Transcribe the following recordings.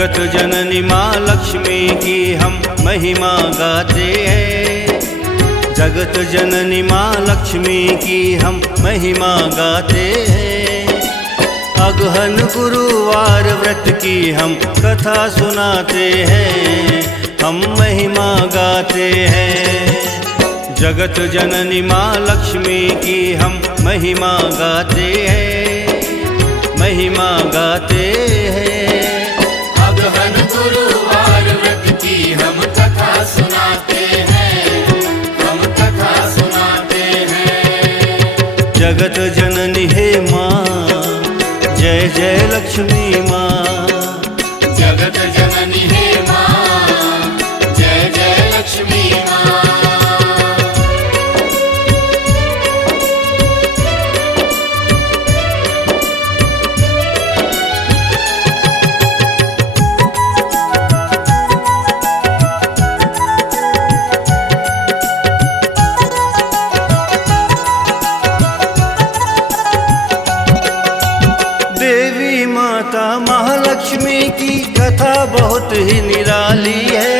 जगत जननी माँ लक्ष्मी की हम महिमा गाते हैं। जगत जननी माँ लक्ष्मी की हम महिमा गाते हैं। अगहन गुरुवार व्रत की हम कथा सुनाते हैं, हम महिमा गाते हैं। जगत जननी माँ लक्ष्मी की हम महिमा गाते हैं, महिमा गाते हैं। अगहन गुरुवार व्रत की हम कथा सुनाते हैं, हम कथा सुनाते हैं। जगत जननी हे माँ, जय जय लक्ष्मी माँ। जगत जननी हे माँ, जय जय लक्ष्मी माँ। माता महालक्ष्मी की कथा बहुत ही निराली है।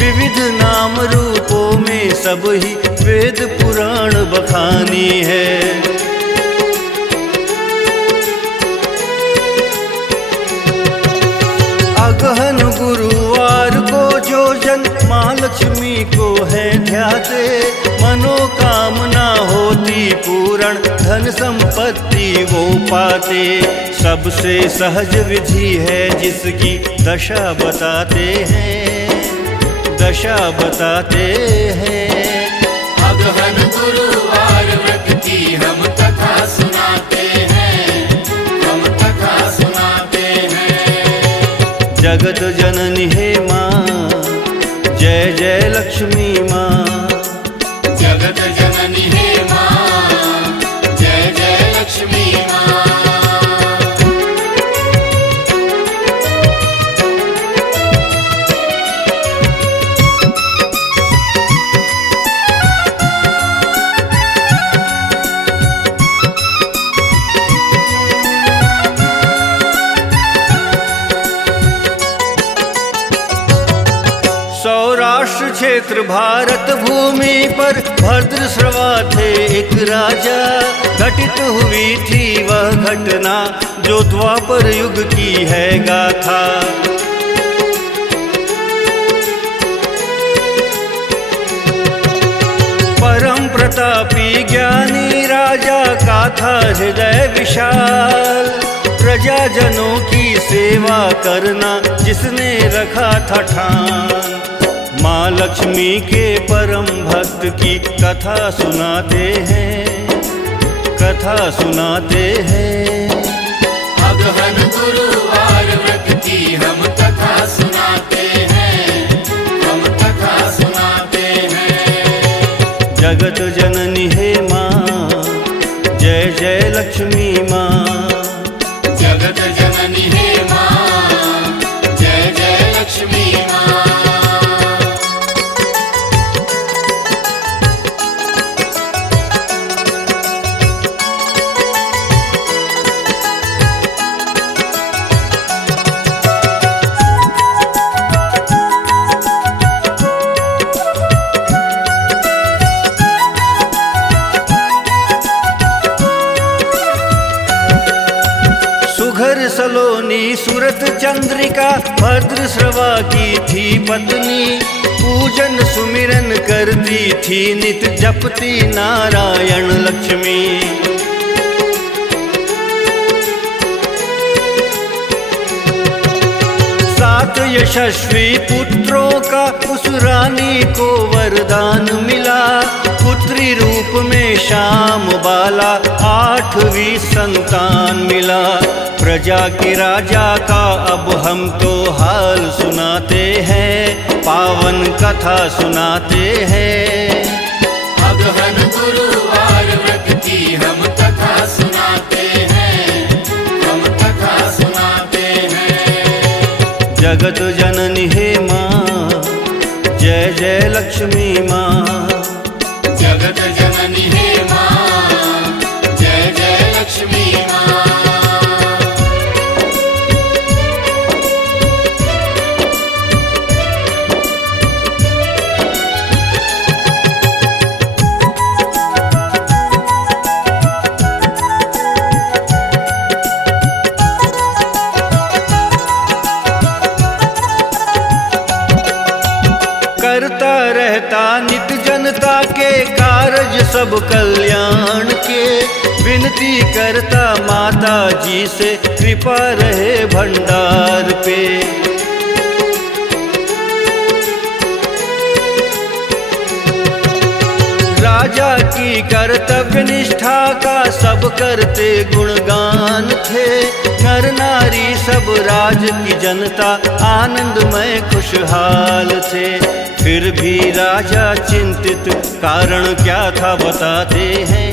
विविध नाम रूपों में सब ही वेद पुराण बखानी है। अगहन गुरुवार को जो जन माँ लक्ष्मी को है ध्याते, मनोकामना होती पूर्ण, धन संपत्ति वो पाते। सबसे सहज विधि है जिसकी दशा बताते हैं, दशा बताते हैं। अगहन गुरुवार व्रत की हम कथा सुनाते हैं, हम कथा सुनाते हैं। जगत जननी हे माँ, जय जय लक्ष्मी माँ। जगत जननी हे माँ, जय जय लक्ष्मी माँ। सौराष्ट्र क्षेत्र भारत भूमि पर भद्रश्रवा थे एक राजा। घटित हुई थी वह घटना जो द्वापर युग की है गाथा। परम प्रतापी ज्ञानी राजा का था हृदय विशाल। प्रजाजनों की सेवा करना जिसने रखा था ठान। माँ लक्ष्मी के परम भक्त की कथा सुनाते हैं, कथा सुनाते हैं। अगहन गुरुवार व्रत की हम कथा सुनाते हैं, हम कथा सुनाते हैं। जगत जननी हे माँ, जय जय लक्ष्मी माँ। जगत जननी हे माँ, जय जय लक्ष्मी माँ। सुघर सलोनी सूरत चंद्रिका भद्रश्रवा की थी पत्नी। पूजन सुमिरन करती थी नित, जपती नारायण लक्ष्मी। सात यशस्वी पुत्रों का उस रानी को वरदान मिला। पुत्री रूप में श्याम बाला 8वीं संतान मिला। प्रजा के राजा का अब हम तो हाल सुनाते हैं, पावन कथा सुनाते हैं। अगहन गुरुवार व्रत की हम कथा सुनाते हैं, हम कथा सुनाते हैं। जगत जननी हे माँ, जय जय लक्ष्मी माँ। जगत जननी हे माँ, जय जय लक्ष्मी माँ। कारज सब कल्याण के, विनती करता माता जी से कृपा रहे भंडार पे। राजा की कर्तव्य निष्ठा का सब करते गुणगान थे, नर नारी सब राज की जनता आनंदमय खुशहाल थे। फिर भी राजा चिंतित कारण क्या था बताते हैं,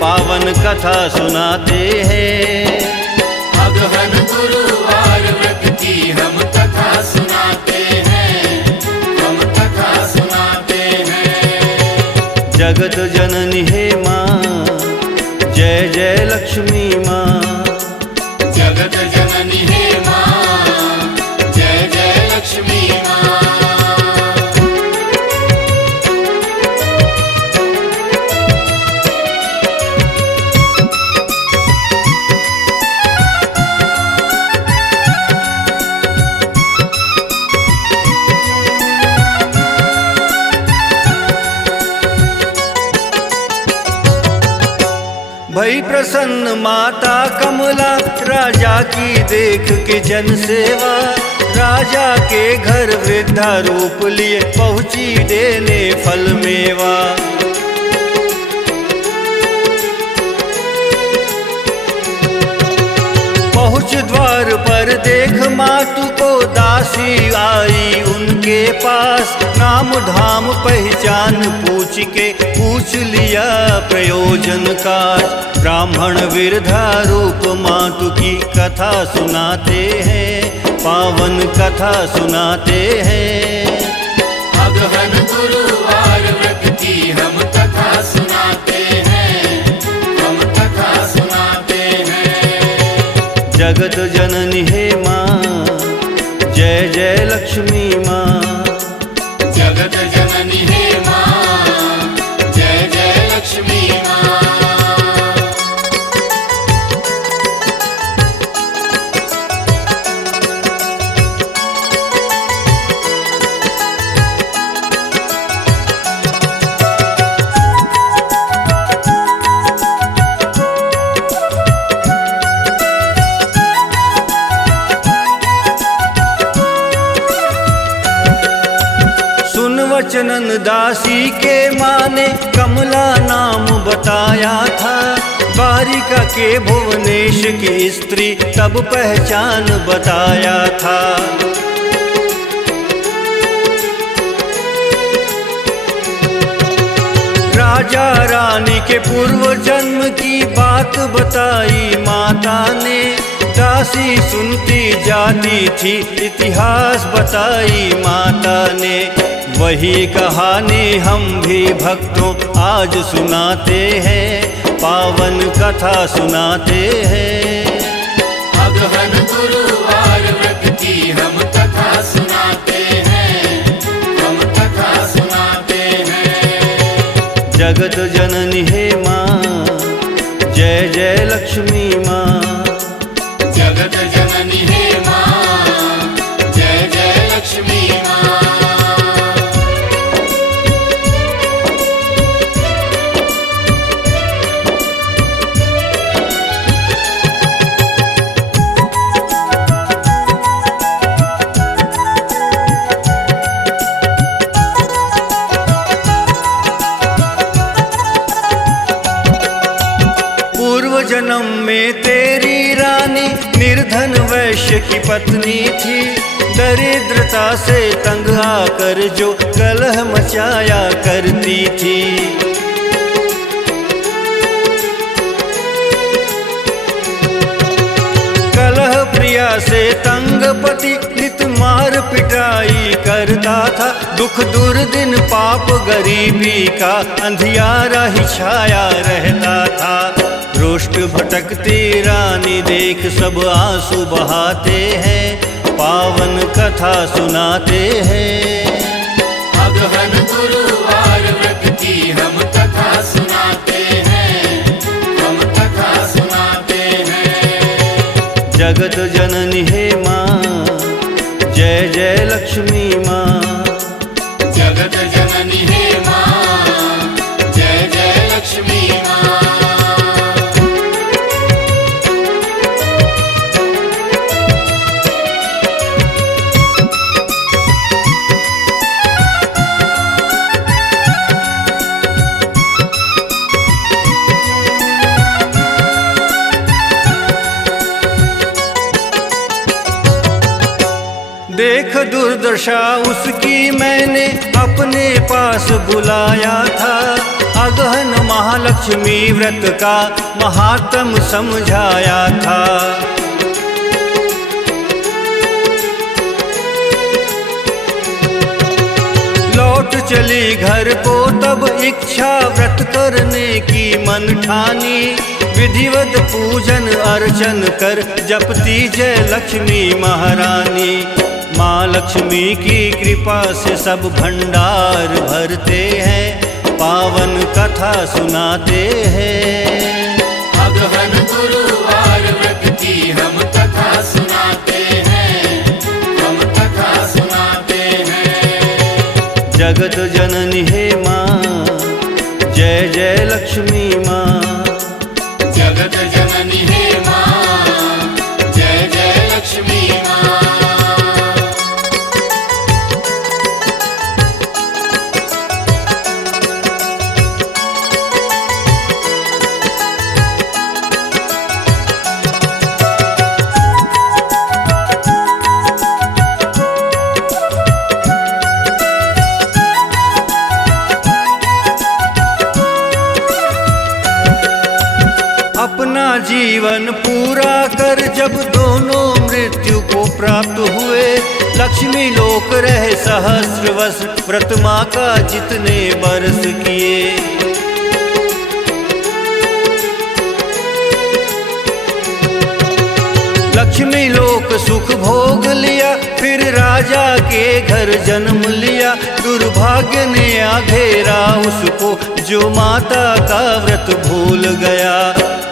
पावन कथा सुनाते हैं। अगहन गुरुवार व्रत की हम कथा सुनाते हैं, हम कथा सुनाते हैं। जगत जननी हे माँ, जय जय लक्ष्मी माँ। जगत जननी हे माँ, जय जय लक्ष्मी माँ। भई प्रसन्न माता कमला राजा की देख के जन सेवा, राजा के घर वृद्धा रूप लिए पहुँची देने फल मेवा। पहुँच द्वार पर देख मातु को दासी आई उनके पास, नाम धाम पहचान पूछ के पूछ लिया प्रयोजन का। ब्राह्मण वृद्धा रूप मातु की कथा सुनाते हैं, पावन कथा सुनाते हैं। अगहन गुरुवार व्रत की हम कथा सुनाते हैं, हम कथा सुनाते हैं। जगत जननी हे माँ, जय जय लक्ष्मी माँ। जगत जननी हे माँ, जय जय लक्ष्मी माँ। वचनन दासी के माने कमला नाम बताया था, द्वारिका के भुवनेश की स्त्री तब पहचान बताया था। राजा रानी के पूर्व जन्म की बात बताई माता ने, दासी सुनती जाती थी इतिहास बताई माता ने। वही कहानी हम भी भक्तों आज सुनाते हैं, पावन कथा सुनाते हैं। अगहन गुरुवार व्रत की हम कथा सुनाते हैं, हम कथा सुनाते हैं। जगत जननी हे माँ, जय जय लक्ष्मी माँ। जगत जननी हे माँ, जय जय लक्ष्मी माँ। जन्म में तेरी रानी निर्धन वैश्य की पत्नी थी, दरिद्रता से तंग आकर जो कलह मचाया करती थी। कलह प्रिया से तंग पति नित मार पिटाई करता था, दुख दुर्दिन पाप गरीबी का अंधियारा ही छाया रहता था। रुष्ट भटकती रानी देख सब आंसू बहाते हैं, पावन कथा सुनाते हैं। अगहन गुरुवार व्रत की हम कथा सुनाते हैं, हम कथा सुनाते हैं। जगत जननी हे माँ, जय जय लक्ष्मी माँ। जगत जननी हे माँ, देख दुर्दशा उसकी मैंने अपने पास बुलाया था, अगहन महालक्ष्मी व्रत का महात्म समझाया था। लौट चली घर को तब इच्छा व्रत करने की मन ठानी, विधिवत पूजन अर्चन कर जपती जय लक्ष्मी महारानी। माँ लक्ष्मी की कृपा से सब भंडार भरते हैं, पावन कथा सुनाते हैं। अगहन गुरुवार व्रत की हम कथा सुनाते हैं, हम कथा सुनाते हैं। जगत जननी हे माँ, जय जय लक्ष्मी माँ। जगत जननी हे माँ, जय जय लक्ष्मी माँ। अपना जीवन पूरा कर जब दोनों मृत्यु को प्राप्त हुए, लक्ष्मी लोक रहे सहस्र वर्ष, व्रत माँ का जितने बरस किए। लक्ष्मी लोक सुख भोग लिया, फिर राजा के घर जन्म लिया। दुर्भाग्य ने आ घेरा उसको, जो माता का व्रत भूल गया।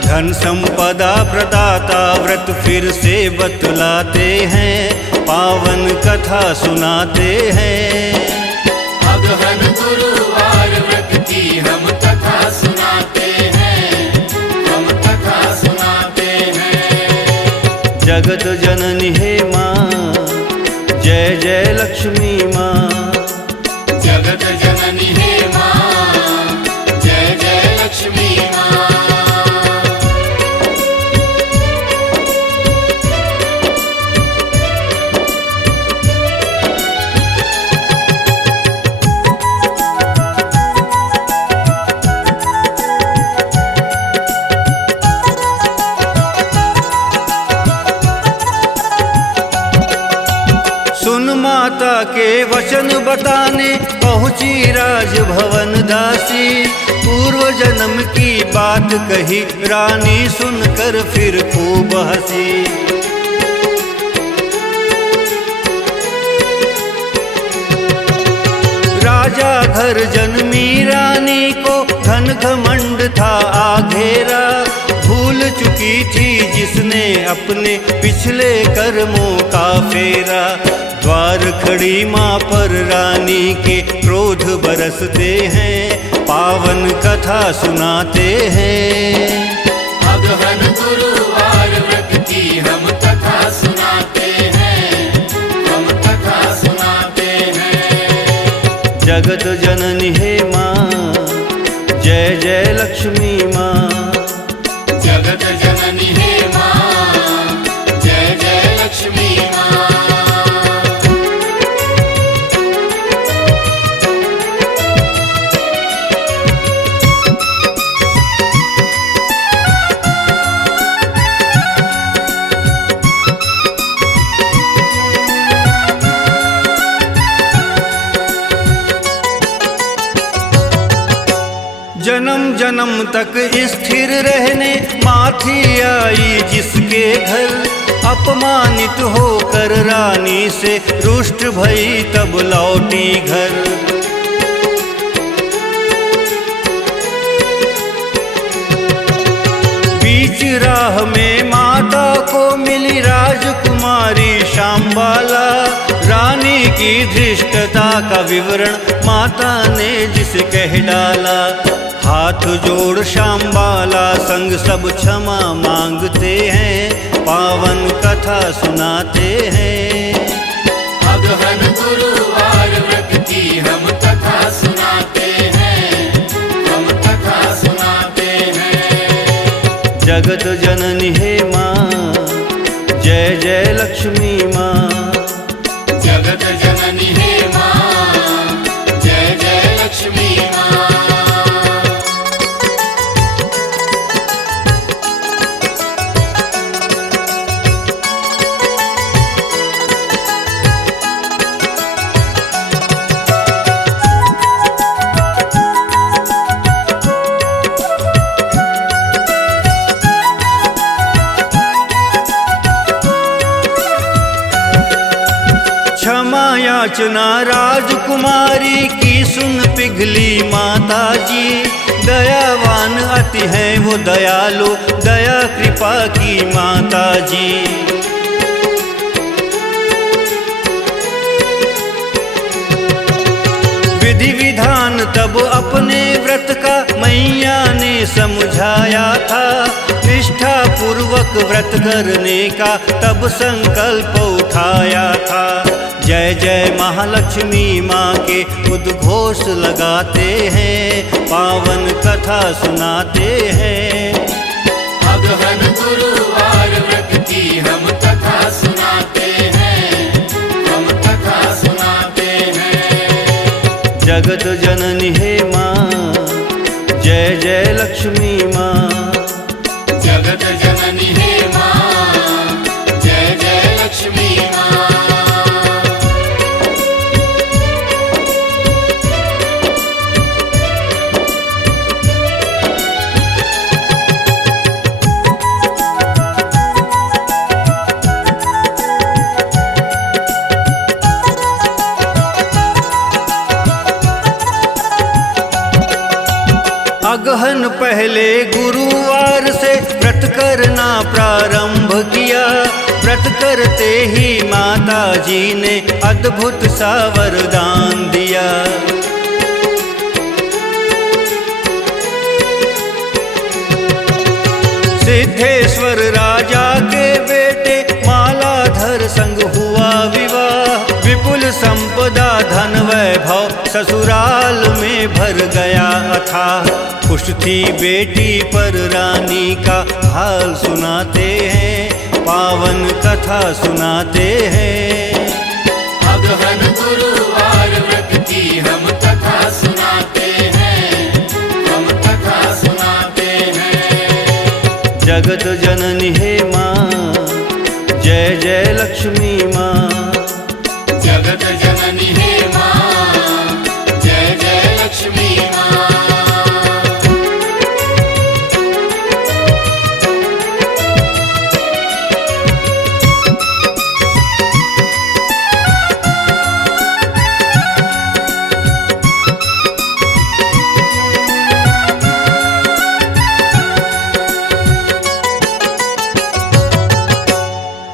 धन संपदा प्रदाता व्रत फिर से बतलाते हैं, पावन कथा सुनाते हैं। अगहन गुरुवार व्रत की हम कथा सुनाते हैं, हम कथा सुनाते हैं। जगत जननी हे माँ, जय जय लक्ष्मी माँ। जगत जननी हे माँ, जय जय लक्ष्मी माँ। सुन माता के वचन बताने पहुँची राजभवन दासी, पूर्व जन्म की बात कही रानी सुनकर फिर खूब हंसी। राजा घर जन्मी रानी को धन घमंड था आघेरा, भूल चुकी थी जिसने अपने पिछले कर्मों का फेरा। द्वार खड़ी माँ पर रानी के क्रोध बरसते हैं, पावन कथा सुनाते हैं। अगहन गुरुवार व्रत की हम कथा सुनाते हैं, हम कथा सुनाते हैं। जगत जननी हे माँ, जय जय लक्ष्मी माँ। जगत जननी हे माँ, जय जय लक्ष्मी माँ। जन्म जन्म तक स्थिर रहने माथी आई जिसके घर, अपमानित होकर रानी से रुष्ट भई तब लौटी घर। बीच राह में माता को मिली राजकुमारी शांबाला, रानी की धृष्टता का विवरण माता ने जिसे कह डाला। हाथ जोड़ शांबाला संग सब क्षमा मांगते हैं, पावन कथा सुनाते हैं। अगहन गुरुवार व्रत की हम कथा सुनाते हैं, हम कथा सुनाते हैं। जगत जननी हे माँ, जय जय लक्ष्मी माँ। याचना राजकुमारी की सुन पिघली माता जी। दयावान अति हैं वो दयालु, दया कृपा की माता जी। विधि विधान तब अपने व्रत का मैया ने समझाया था। निष्ठा पूर्वक व्रत करने का तब संकल्प उठाया था। जय जय महालक्ष्मी माँ के उद्घोष लगाते हैं, पावन कथा सुनाते हैं। अगहन गुरुवार व्रत की हम कथा सुनाते हैं, हम कथा सुनाते हैं। जगत जननी हे माँ, जय जय लक्ष्मी माँ। जगत जननी हे माँ, जय जय लक्ष्मी माँ। अगहन पहले गुरुवार से व्रत करना प्रारंभ किया। व्रत करते ही माता जी ने अद्भुत सा वरदान दिया। सिद्धेश्वर राजा के बेटे मालाधर संग हुआ विवाह। विपुल संपदा धन वैभव ससुराल में भर गया अथाह। खुश थी बेटी पर रानी का हाल सुनाते हैं, पावन कथा सुनाते हैं। अगहन गुरुवार व्रत की हम कथा सुनाते हैं, हम कथा सुनाते हैं। जगत जननी हे माँ, जय जय लक्ष्मी माँ। जगत जननी हे माँ, जय जय लक्ष्मी माँ।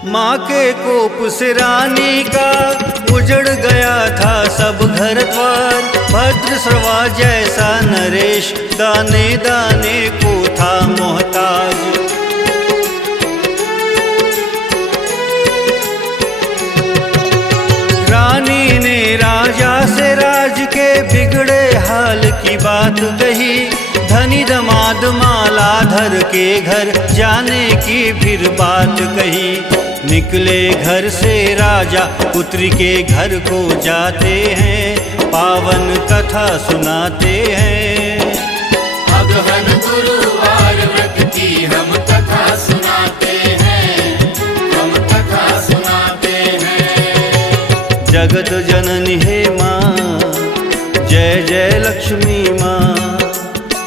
माँ के कोप से रानी का उजड़ गया था सब घर द्वार। भद्र श्रवा जैसा नरेश दाने दाने को था मोहताज। रानी ने राजा से राज के बिगड़े हाल की बात कही। धनी दमाद मालाधर के घर जाने की फिर बात कही। निकले घर से राजा पुत्री के घर को जाते हैं, पावन कथा सुनाते हैं। अगहन गुरुवार व्रत की हम कथा सुनाते हैं, हम कथा सुनाते हैं। जगत जननी हे माँ, जय जय लक्ष्मी माँ।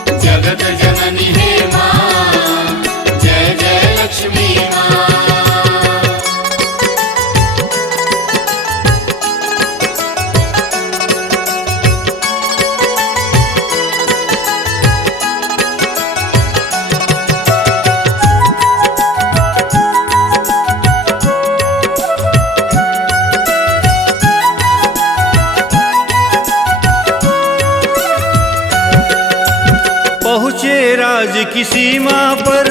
जगत जननी हे माँ, जय जय लक्ष्मी माँ। पहुँचे राज की सीमा पर,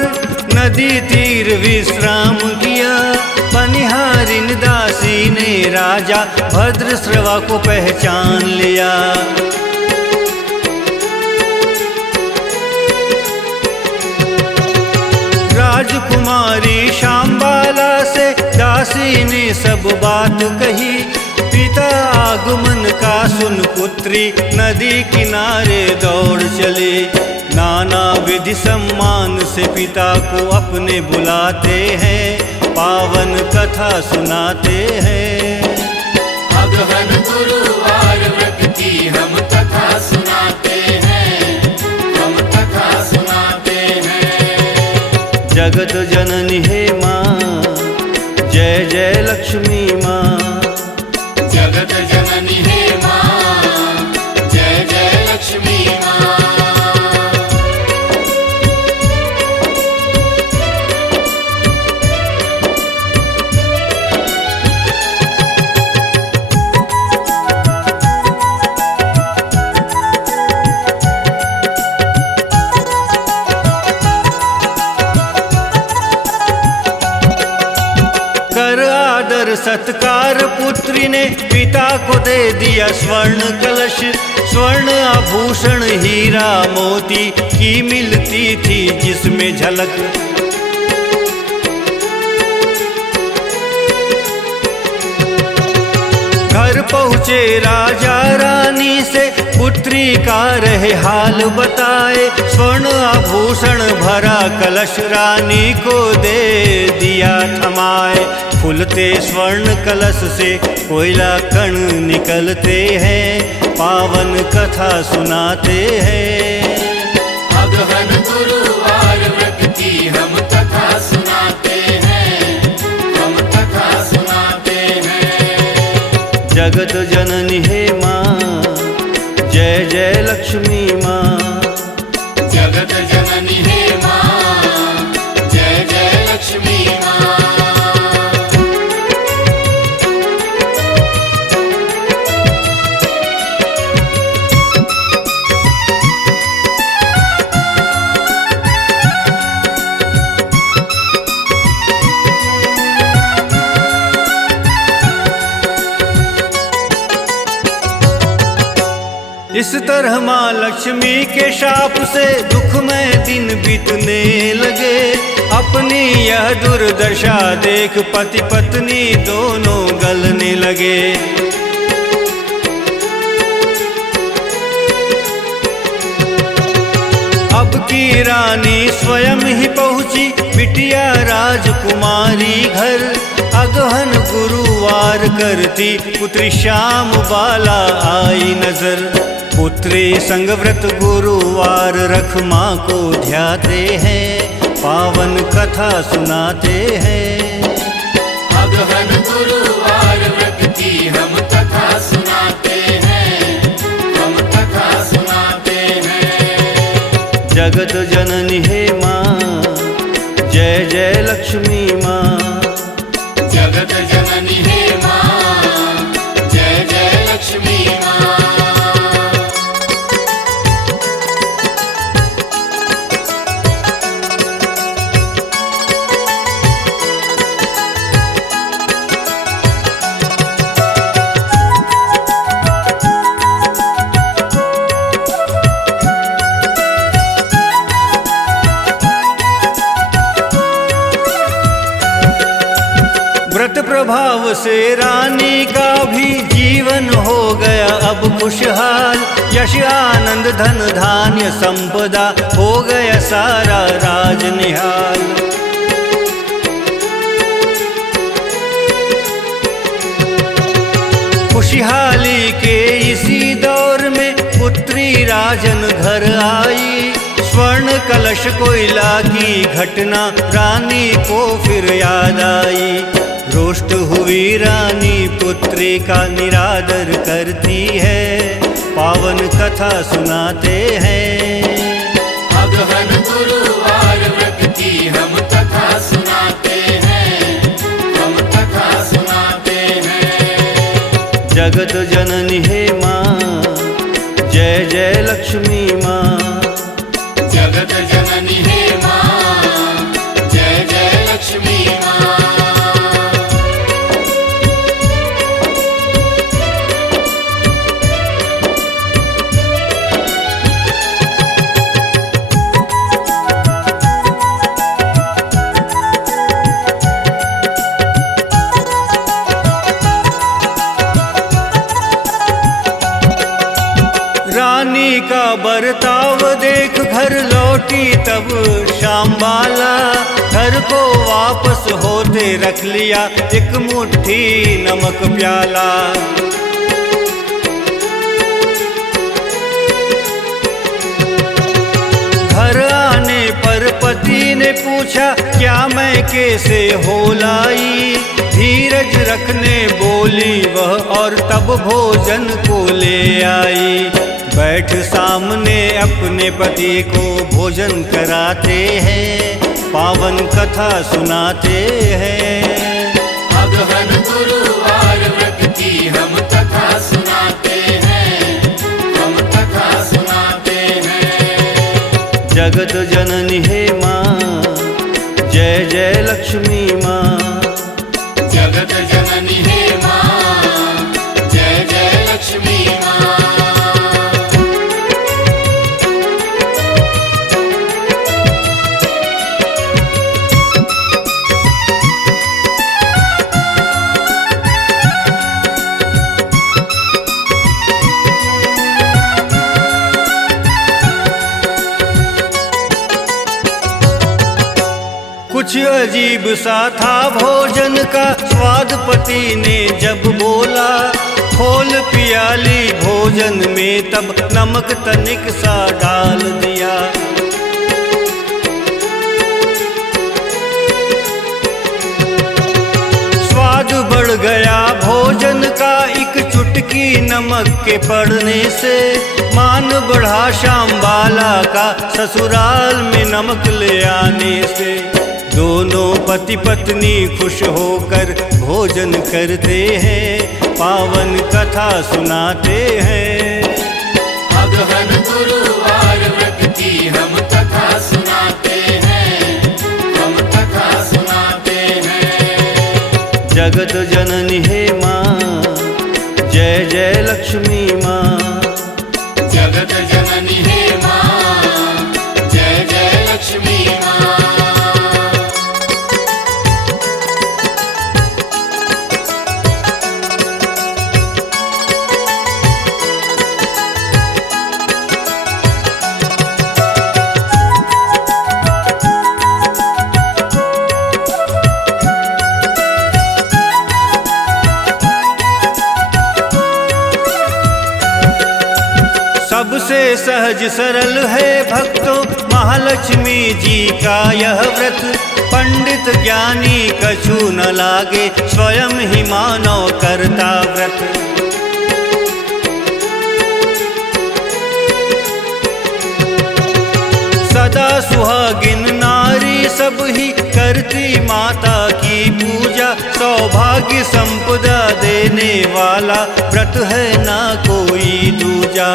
नदी तीर विश्राम किया। बनिहारिन दासी ने राजा भद्रश्रवा को पहचान लिया। राजकुमारी शांबाला से दासी ने सब बात कही। पिता आगमन का सुन पुत्री नदी किनारे दौड़ चले। नाना विधि सम्मान से पिता को अपने बुलाते हैं, पावन कथा सुनाते हैं। अगहन गुरुवार व्रत की हम कथा सुनाते हैं, हम कथा सुनाते हैं। जगत जननी हे माँ, जय जय लक्ष्मी माँ। जगत जननी सत्कार पुत्री ने पिता को दे दिया स्वर्ण कलश। स्वर्ण आभूषण हीरा मोती की मिलती थी जिसमें झलक। घर पहुँचे राजा रानी से पुत्री का रहे हाल बताए। स्वर्ण आभूषण भरा कलश रानी को दे दिया थमाए। फूलते स्वर्ण कलश से कोयला कण निकलते हैं, पावन कथा सुनाते हैं। अगहन गुरुवार व्रत की हम कथा सुनाते हैं, हम कथा सुनाते हैं। जगत जननी हे माँ, जय जय लक्ष्मी माँ। जगत जननी हे माँ, जय जय लक्ष्मी माँ। इस तरह माँ लक्ष्मी के शाप से दुखमय दिन बीतने लगे। अपनी यह दुर्दशा देख पति पत्नी दोनों गलने लगे। अब की रानी स्वयं ही पहुंची बिटिया राजकुमारी घर। अगहन गुरुवार करती पुत्री श्याम बाला आई नजर। पुत्री संग व्रत गुरुवार रख माँ को ध्याते हैं, पावन कथा सुनाते हैं। अगहन गुरुवार व्रत की हम कथा सुनाते हैं, हम कथा सुनाते हैं। जगत जननी हे माँ, जय जय लक्ष्मी माँ। जगत जननी हे माँ, जय जय लक्ष्मी माँ। व्रत प्रभाव से रानी का भी जीवन हो गया अब खुशहाल। यश आनंद धन धान्य संपदा हो गया सारा राज निहाल। खुशहाली के इसी दौर में पुत्री राजन घर आई। स्वर्ण कलश कोयला की घटना रानी को फिर याद आई। रोष्ट हुई रानी पुत्री का निरादर करती है, पावन कथा सुनाते हैं। अगहन गुरुवार व्रत की हम कथा सुनाते हैं, हम कथा सुनाते हैं। जगत जननी हे माँ, जय जय लक्ष्मी माँ। जगत जननी हे माँ, जय जय लक्ष्मी माँ। रानी का बर्ताव देख घर लौटी तब श्याम बाला। घर को वापस होते रख लिया एक मुट्ठी नमक प्याला। घर आने पर पति ने पूछा क्या मैं कैसे हो लाई। धीरज रखने बोली वह और तब भोजन को ले आई। बैठ सामने अपने पति को भोजन कराते हैं, पावन कथा सुनाते हैं। अगहन गुरुवार व्रत की हम कथा सुनाते हैं, हम कथा सुनाते हैं। जगत जननी हे माँ, जय जय लक्ष्मी माँ। जगत जननी कुछ अजीब सा था भोजन का स्वाद पति ने जब बोला, खोल पियाली भोजन में तब नमक तनिक सा डाल दिया। स्वाद बढ़ गया भोजन का एक चुटकी नमक के पड़ने से, मान बढ़ा श्याम बाला का ससुराल में नमक ले आने से। दोनों पति पत्नी खुश होकर भोजन करते हैं, पावन कथा सुनाते हैं। अगहन गुरुवार व्रत की हम कथा सुनाते हैं, हम कथा सुनाते हैं। जगत जननी हे माँ, जय जय लक्ष्मी माँ। जगत जननी हे माँ, जय जय लक्ष्मी माँ। सबसे सहज सरल है भक्तों महालक्ष्मी जी का यह व्रत। पंडित ज्ञानी कछु न लागे, स्वयं ही मानव करता व्रत। सदा सुहागिन नारी सब ही करती माता की पूजा। सौभाग्य संपदा देने वाला व्रत है ना कोई दूजा।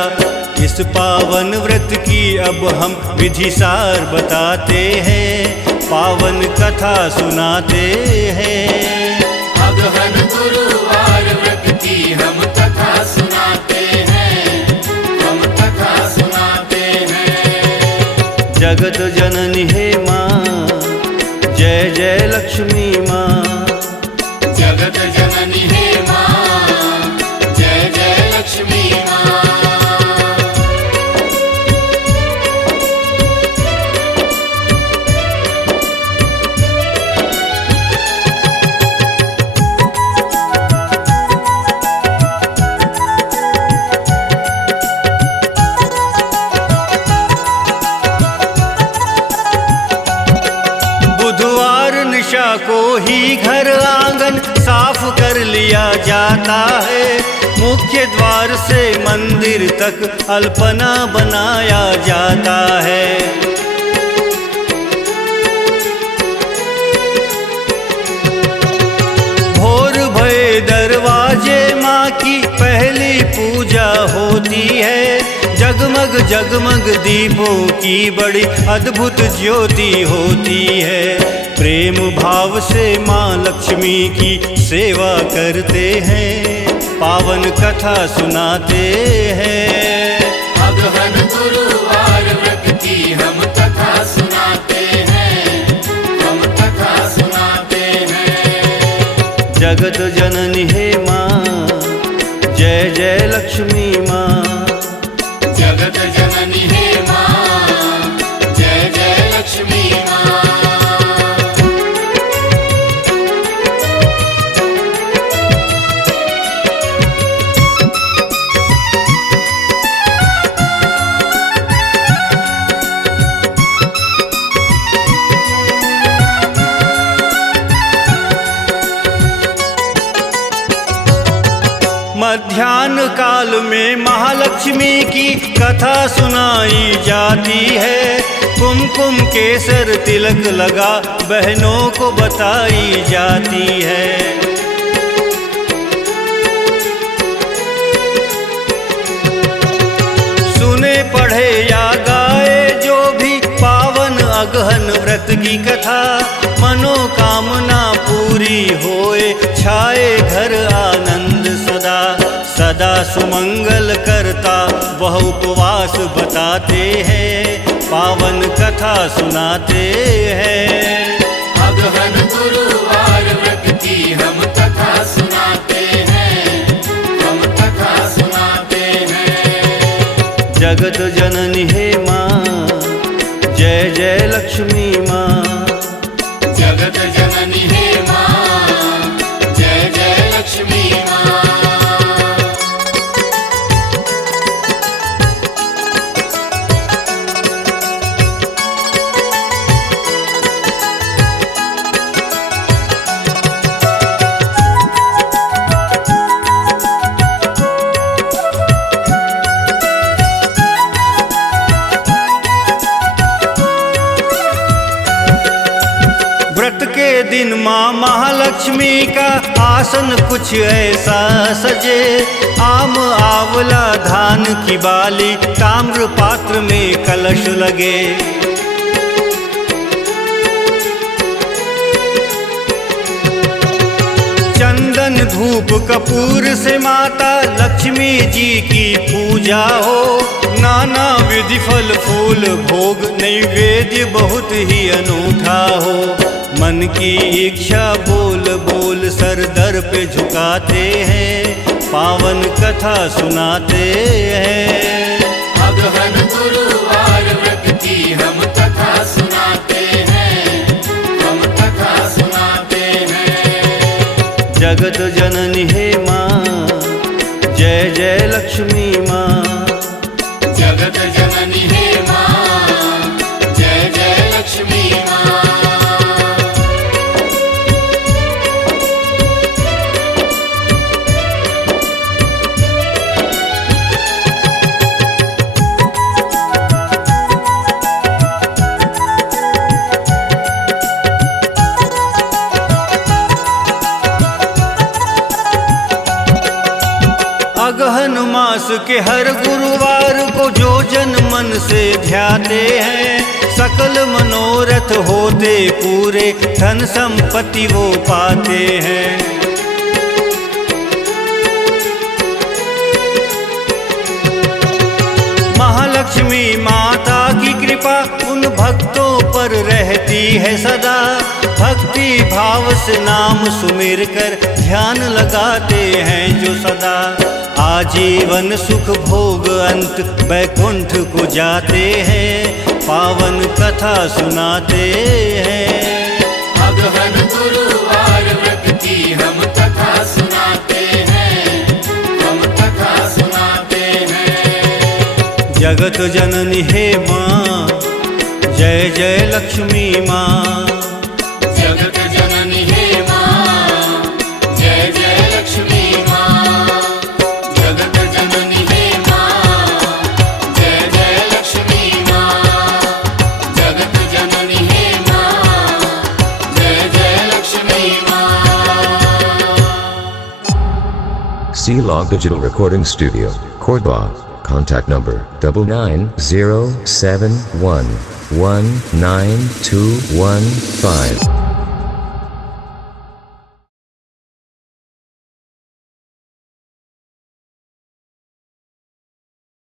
इस पावन व्रत की अब हम विधि सार बताते हैं, पावन कथा सुनाते हैं। अगहन गुरुवार व्रत की हम कथा सुनाते हैं, हम कथा सुनाते हैं। जगत जननी हे माँ, जय जय लक्ष्मी माँ। जगत जननी हे माँ, जय जय लक्ष्मी माँ। को ही घर आंगन साफ कर लिया जाता है। मुख्य द्वार से मंदिर तक अल्पना बनाया जाता है। भोर भये दरवाजे माँ की पहली पूजा होती है। जगमग जगमग दीपों की बड़ी अद्भुत ज्योति होती है। प्रेम भाव से माँ लक्ष्मी की सेवा करते हैं, पावन कथा सुनाते हैं। अगहन गुरुवार व्रत की हम कथा सुनाते हैं, हम कथा सुनाते हैं। जगत जननी हे माँ, जय जय लक्ष्मी माँ। जगत जननी हे माँ, जय जय लक्ष्मी माँ। मध्याह्न काल में महालक्ष्मी की कथा सुनाई जाती है। कुमकुम केसर तिलक लगा बहनों को बताई जाती है। सुने पढ़े या गाए जो भी पावन अगहन व्रत की कथा, मनोकामना पूरी होए छाए घर आनंद सदा। सदा सुमंगल करता वह उपवास बताते हैं, पावन कथा सुनाते हैं। अगहन गुरुवार व्रत की हम कथा सुनाते हैं, हम कथा सुनाते हैं। जगत जननी हे माँ, जय जय लक्ष्मी माँ। जगत जननी हे माँ, जय जय लक्ष्मी माँ। व्रत के दिन माँ महालक्ष्मी का आसन कुछ ऐसा सजे, आम आंवला धान की बाली ताम्र पात्र में कलश लगे। चंदन धूप कपूर से माता लक्ष्मी जी की पूजा हो, नाना विधि फल फूल भोग नैवेद्य बहुत ही अनूठा हो। मन की इच्छा बोल बोल सर दर पे झुकाते हैं, पावन कथा सुनाते हैं। अगहन गुरुवार व्रत की हम कथा सुनाते हैं, हम कथा सुनाते हैं। जगत जननी हे माँ, जय जय लक्ष्मी माँ। जगत जननी हे माँ, जय जय लक्ष्मी माँ। अगहन मास के हर गुरुवार को जो जन मन से ध्याते हैं, सकल मनोरथ होते पूरे, धन संपत्ति वो पाते हैं। महालक्ष्मी माता की कृपा उन भक्तों पर रहती है सदा, भक्ति भाव से नाम सुमिर कर ध्यान लगाते हैं जो सदा। आजीवन सुख भोग अंत बैकुंठ को जाते हैं, पावन कथा सुनाते हैं। अगहन गुरुवार व्रत की हम कथा सुनाते हैं, हम कथा सुनाते हैं। जगत जननी हे माँ, जय जय लक्ष्मी माँ। जगत जननी हे माँ, जय जय लक्ष्मी माँ। जगत जननी हे माँ, जय जय लक्ष्मी माँ। जगत जननी हे माँ, जय जय लक्ष्मी माँ। C-Log Digital Recording Studio, Cordoba. Contact number 9907119215.